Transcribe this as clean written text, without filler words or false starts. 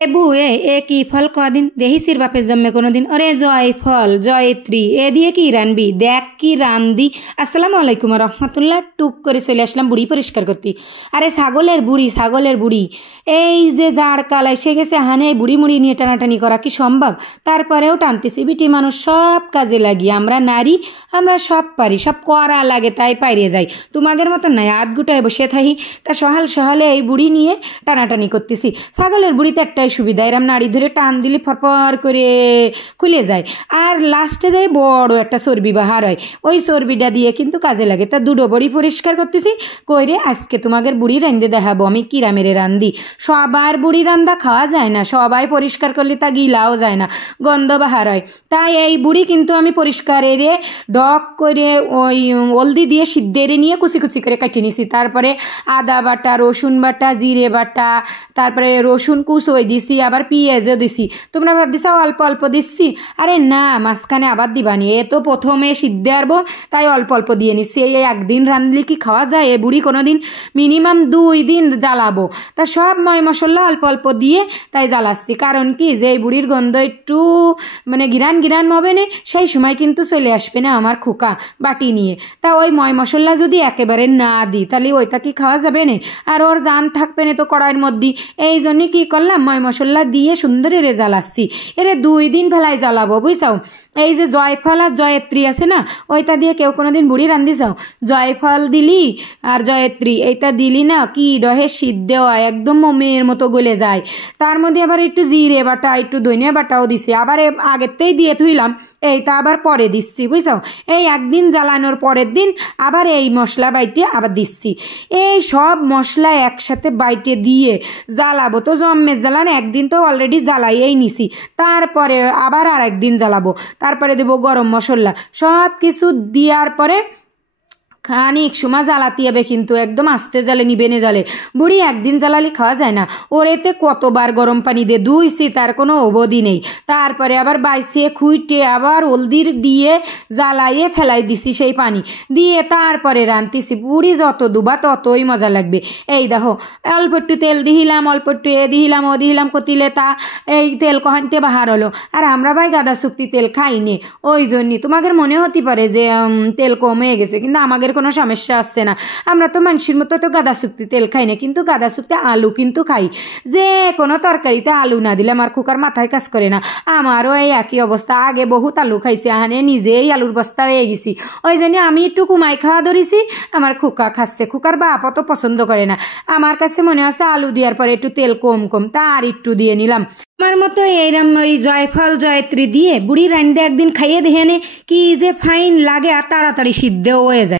এবু এ কি ফল কদিন দেহিসির বাপের জন্মে কোনোদিন ওরে জয় ফল জয়ত্রী এ দিয়ে কি রানবি দেখ কি রান্দি। আসসালামু আলাইকুম রহমতুল্লাহ। টুক করে চলে আসলাম বুড়ি পরিষ্কার করতে। আরে ছাগলের বুড়ি এই যে জাড় কাল এসে গেছে, হানে এই বুড়ি মুড়ি নিয়ে টানাটানি করা কি সম্ভব? তারপরেও টানতেছি, বিটি মানুষ সব কাজে লাগি, আমরা নারী, আমরা সব পারি, সব করা লাগে তাই পাইরে যাই। তোমাদের মতন নাই আধ গুটায় বসে থাকি। তা সহালে এই বুড়ি নিয়ে টানাটানি করতেছি। ছাগলের বুড়িতে একটাই সুবিধা, এরম নাড়ি ধরে টান দিলে ফরফর করে খুলে যায়, আর লাস্টে যায় বড় একটা চর্বি বাহার হয়, ওই চর্বিটা দিয়ে কিন্তু কাজে লাগে। তা দুটো বড়ি পরিষ্কার করতেছি কইরে আজকে তোমাদের বুড়ি রান্ধে দেখাবো আমি কিরা মেরে রান্ধি। সবার বুড়ি রান্দা খাওয়া যায় না, সবাই পরিষ্কার করলে তা গিলাও যায় না, গন্ধ বাহার হয়। তাই এই বুড়ি কিন্তু আমি পরিষ্কার এরে ডক করে ওই হলদি দিয়ে সিদ্ধেরে নিয়ে কুচি কুচি করে কাটিয়ে নিছি। তারপরে আদা বাটা, রসুন বাটা, জিরে বাটা, তারপরে রসুন কুচোই দিছি, আবার পেঁয়াজও দিছি। তোমরা ভাবদিসা অল্প অল্প দিচ্ছি, আরে না, মাঝখানে আবার দিবানি, এ তো প্রথমে সিদ্ধে আরবো তাই অল্প অল্প দিয়ে নিচ্ছি। এই একদিন রাঁধলে কি খাওয়া যায়? এ বুড়ি কোনো দিন মিনিমাম 2 দিন জ্বালাবো। তা সব ময় মশলা অল্প অল্প দিয়ে তাই জ্বালাচ্ছি, কারণ কি যে এই বুড়ির গন্ধ একটু মানে গিরান হবে না, সেই সময় কিন্তু চলে আসবে না আমার খোকা বাটি নিয়ে। তা ওই ময় মশলা যদি একেবারে না দিই তাহলে ওইটা কি খাওয়া যাবে না, আর ওর জান থাকবে না তো কড়াইয়ের মধ্যে। এই জন্যে কী করলাম, ময় মশলা দিয়ে সুন্দর এরে জ্বালাচ্ছি। এরে 2 দিন ফেলাই জ্বালাবো বুঝছাও। এই যে জয়ফল আর জয়ত্রী আছে না, ওইটা দিয়ে কেউ কোনো দিন বুড়ি রান্ধি চাও, জয়ফল দিলি আর জয়ত্রী এইটা দিলি না, কি ডহে সিদ্ধ হয়, একদম মেয়ের মতো গলে যায়। তার মধ্যে আবার একটু জিরে বাটা, একটু ধনিয়া বাটাও দিছি, আবার আগেতেই দিয়ে থুইলাম, এইটা আবার পরে দিচ্ছি বুঝছাও। এই একদিন জ্বালানোর পরের দিন আবার এই মশলা বাইটে আবার দিচ্ছি। এই সব মশলা একসাথে বাইটে দিয়ে জ্বালাবো, তো জম্মের জ্বালান একদিন তো অলরেডি জ্বালাইয়েই নিছি, তারপরে আবার আর একদিন জ্বালাবো, তারপরে দেবো গরম মশলা, সব কিছু দেওয়ার পরে খানিক সময় জ্বালাতে হবে, কিন্তু একদম আস্তে জ্বালে নিবেনে জ্বালে। বুড়ি একদিন জ্বালালে খাওয়া যায় না, ওর এতে কতবার গরম পানি দিয়ে ধুইছি, তার কোনো অবধি নেই। তারপরে আবার বাইসে খুইটে আবার হলদির দিয়ে জ্বালাইয়ে ফেলাই দিছি সেই পানি দিয়ে, তারপরে রাঁধতেছি। বুড়ি যত দুবা ততই মজা লাগবে। এই দেখো অল্প একটু তেল দিহিলাম, অল্প একটু এ দিহিলাম ও দিহিলাম কতিলে তা এই তেল কহানতে বাহার হলো। আর আমরা ভাই গাদা শুক্তি তেল খাই নে, ওই জন্যই তোমাদের মনে হতে পারে যে তেল কম হয়ে গেছে, কিন্তু আমাদের কোনো সমস্যা আসছে না। আমরা তো মানুষের মতো তো গাদা শুক্তি তেল খাই না, কিন্তু গাদা শুক্তি আলু কিন্তু খাই। যে কোনো তরকারিতে আলু না দিলে আমার খোকার মাথায় কাজ করে না। আমারও এই একই অবস্থা, আগে বহুত আলু খাইছি, আহানে নিজেই আলুর বস্তা হয়ে গেছি। ওই জন্য আমি একটু কুমাই খাওয়া ধরেছি, আমার খোকা খাচ্ছে। খোকার বাপ অত পছন্দ করে না, আমার কাছে মনে হচ্ছে আলু দেওয়ার পরে একটু তেল কম তা আর একটু দিয়ে নিলাম। আমার মতো এইরম ওই জয়ফল জয়ত্রী দিয়ে বুড়ি রান্ধে একদিন খাইয়ে দেখে নে, কি যে ফাইন লাগে, আর তাড়াতাড়ি সিদ্ধ হয়ে যায়।